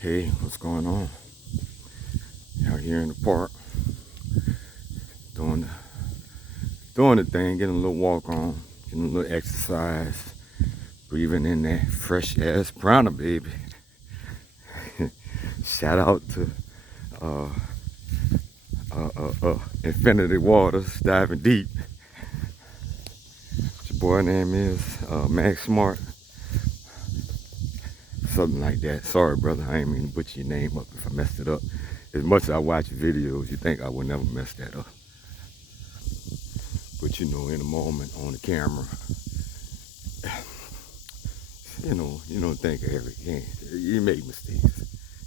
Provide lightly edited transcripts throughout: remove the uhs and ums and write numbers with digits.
Hey, what's going on? Out here in the park, doing doing the thing, getting a little walk on, getting a little exercise, breathing in that fresh ass prana, baby. Shout out to uh, Infinity Waters, diving deep. Your boy name is Max Smart, something like that. Sorry, brother, I ain't mean to butcher your name up if I messed it up. As much as I watch videos, you think I would never mess that up. But in the moment on the camera, you don't think of everything. You make mistakes.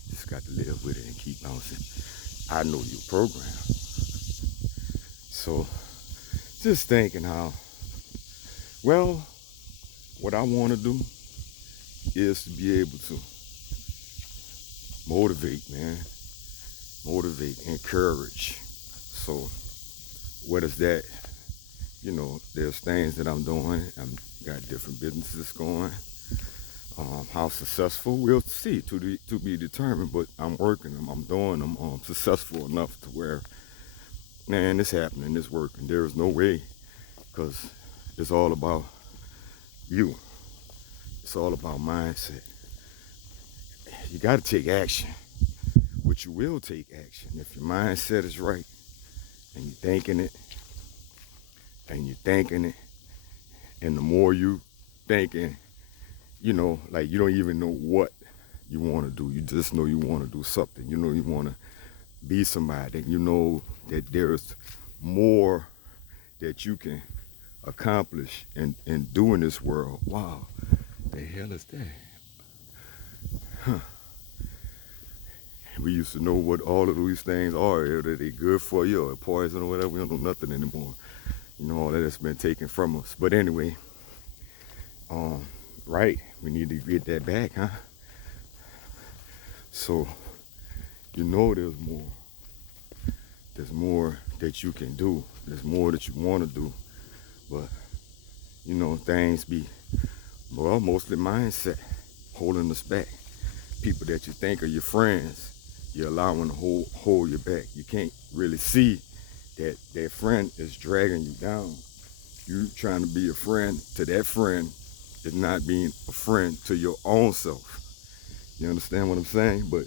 Just got to live with it and keep bouncing. I know your program. So just thinking how, well, what I want to do is to be able to motivate, man. Motivate, encourage. So what is that? There's things that I'm doing. I've got different businesses going. How successful, we'll see, to be determined, but I'm working them, I'm doing them, successful enough to where, man, it's happening, it's working. There is no way, because it's all about you. It's all about mindset. You got to take action, but you will take action if your mindset is right and you're thinking it, and you're thinking it, and the more you thinking, like you don't even know what you want to do. You just know you want to do something. You know you want to be somebody. You know that there's more that you can accomplish and do in this world. Wow, the hell is that? Huh. We used to know what all of these things are, that they good for you or poison or whatever. We don't know nothing anymore. All that has been taken from us. But anyway, right, we need to get that back, huh? So there's more. There's more that you can do. There's more that you want to do. But things be, well, mostly mindset holding us back. People that you think are your friends, you're allowing to hold you back. You can't really see that that friend is dragging you down. You trying to be a friend to that friend is not being a friend to your own self. You understand what I'm saying? But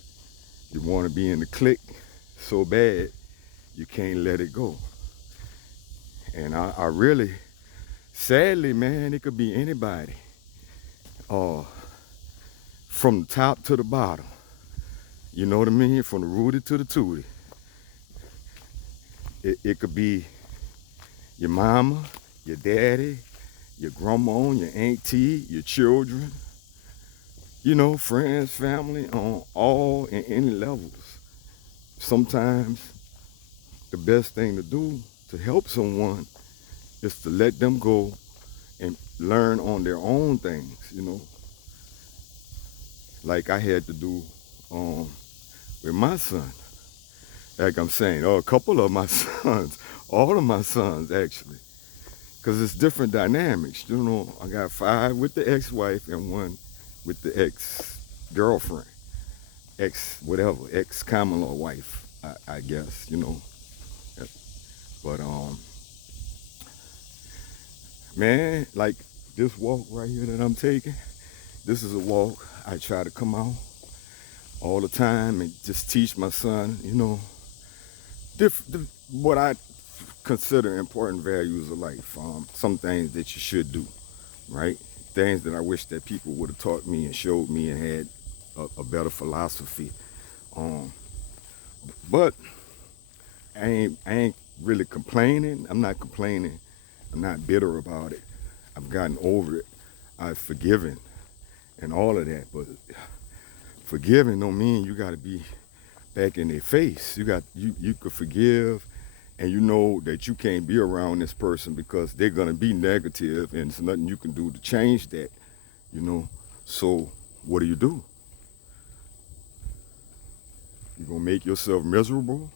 you want to be in the clique so bad, you can't let it go. And I really, sadly, man, it could be anybody. Uh, from the top to the bottom. You know what I mean? From the rooty to the tootie. It could be your mama, your daddy, your grandma, your auntie, your children, friends, family, on all and any levels. Sometimes the best thing to do to help someone is to let them go and learn on their own things. Like I had to do with my son. Like I'm saying, a couple of my sons, all of my sons actually, because it's different dynamics. I got 5 with the ex-wife and 1 with the ex-girlfriend, ex-whatever, ex-common law wife, I guess. But man, like this walk right here that I'm taking, this is a walk I try to come out all the time and just teach my son, what I consider important values of life. Some things that you should do, right? Things that I wish that people would have taught me and showed me and had a better philosophy. Um, but I ain't really complaining. I'm not complaining. I'm not bitter about it. I've gotten over it. I've forgiven and all of that. But forgiving don't mean you got to be back in their face. You could forgive, and you know that you can't be around this person because they're gonna be negative, and there's nothing you can do to change that. So what do? You're gonna make yourself miserable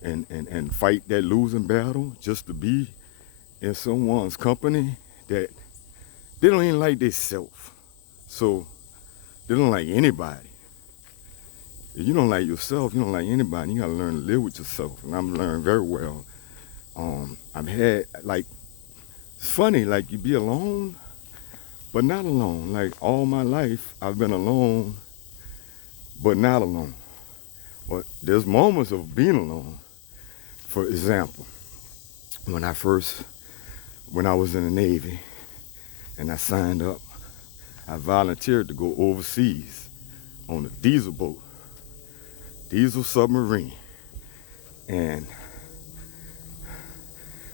and fight that losing battle just to be in someone's company that they don't even like themselves. So they don't like anybody. If you don't like yourself, you don't like anybody. You gotta learn to live with yourself. And I'm learning very well. I've had like it's funny, like you be alone, but not alone. Like all my life, I've been alone, but not alone. But there's moments of being alone. For example, when I was in the Navy and I signed up, I volunteered to go overseas on a diesel boat, diesel submarine. And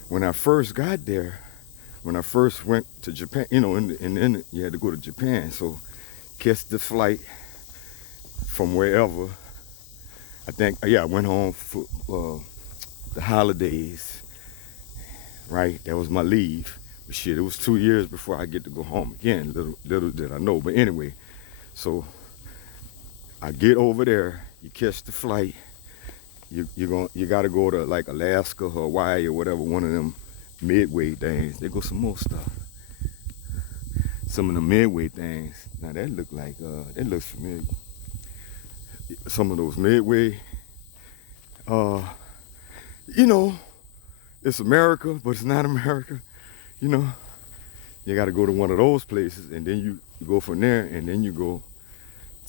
when I first got there, when I first went to Japan, and you had to go to Japan, so catch the flight from wherever. I went home for the holidays, right? That was my leave. But shit, it was 2 years before I get to go home again. Little did I know. But anyway, so I get over there. You catch the flight. You got to go to like Alaska, Hawaii, or whatever, one of them midway things. There goes some more stuff. Some of the midway things. Now that looks familiar. Some of those midway, it's America, but it's not America. You got to go to one of those places, and then you go from there, and then you go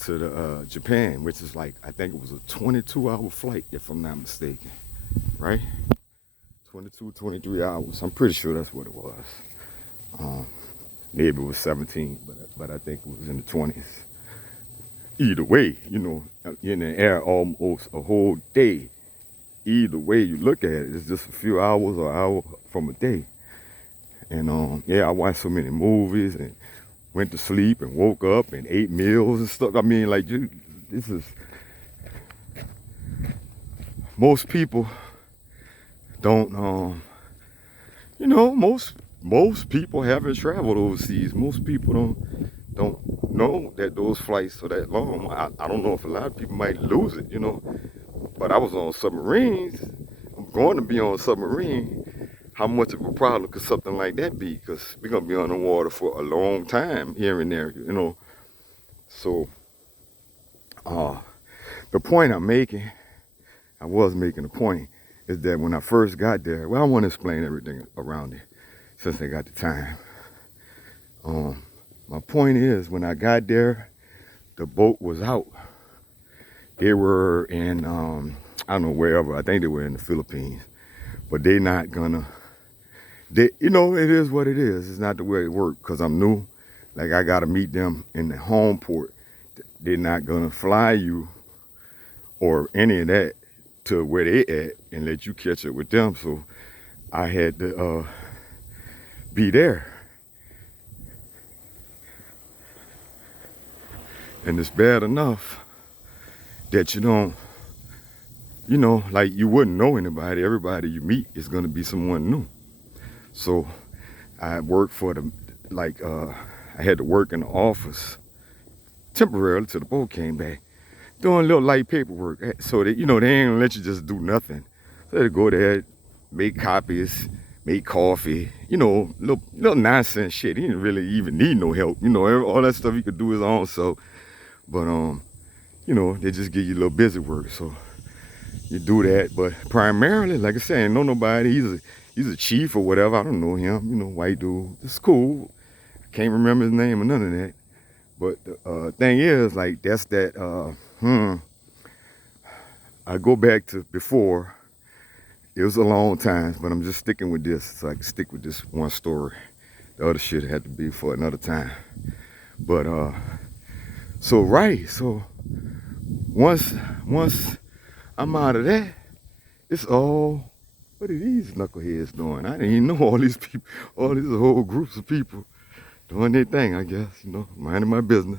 to the Japan, which is like, I think it was a 22-hour flight, if I'm not mistaken, right? 22, 23 hours. I'm pretty sure that's what it was. Maybe it was 17, but I think it was in the 20s. Either way, you're in the air almost a whole day. Either way you look at it, it's just a few hours or hour from a day. And I watched so many movies and went to sleep and woke up and ate meals and stuff. I mean, like, this is, most people don't, most people haven't traveled overseas. Most people don't know that those flights are that long. I don't know if a lot of people might lose it, but I was on submarines. I'm going to be on a submarine. How much of a problem could something like that be? Because we're going to be on the water for a long time here and there, So, the point I was making a point, is that when I first got there, well, I want to explain everything around it since I got the time. My point is, when I got there, the boat was out. They were in, I don't know, wherever. I think they were in the Philippines. But they not gonna, it is what it is. It's not the way it works, because I'm new. Like, I got to meet them in the home port. They're not gonna fly you or any of that to where they at and let you catch up with them. So I had to be there. And it's bad enough that you don't, like, you wouldn't know anybody. Everybody you meet is gonna be someone new. So I worked for I had to work in the office temporarily till the boat came back, doing a little light paperwork. So that, they ain't gonna let you just do nothing. So they go there, make copies, make coffee, little nonsense shit. He didn't really even need no help. All that stuff he could do his own self. But, they just give you a little busy work. So you do that. But primarily, like I said, know nobody. He's a chief or whatever. I don't know him. White dude. It's cool. I can't remember his name or none of that. But the thing is, like, that's that, I go back to before. It was a long time, but I'm just sticking with this so I can stick with this one story. The other shit had to be for another time. But, so once I'm out of that, it's all, what are these knuckleheads doing? I didn't even know all these people, all these whole groups of people doing their thing, I guess, minding my business.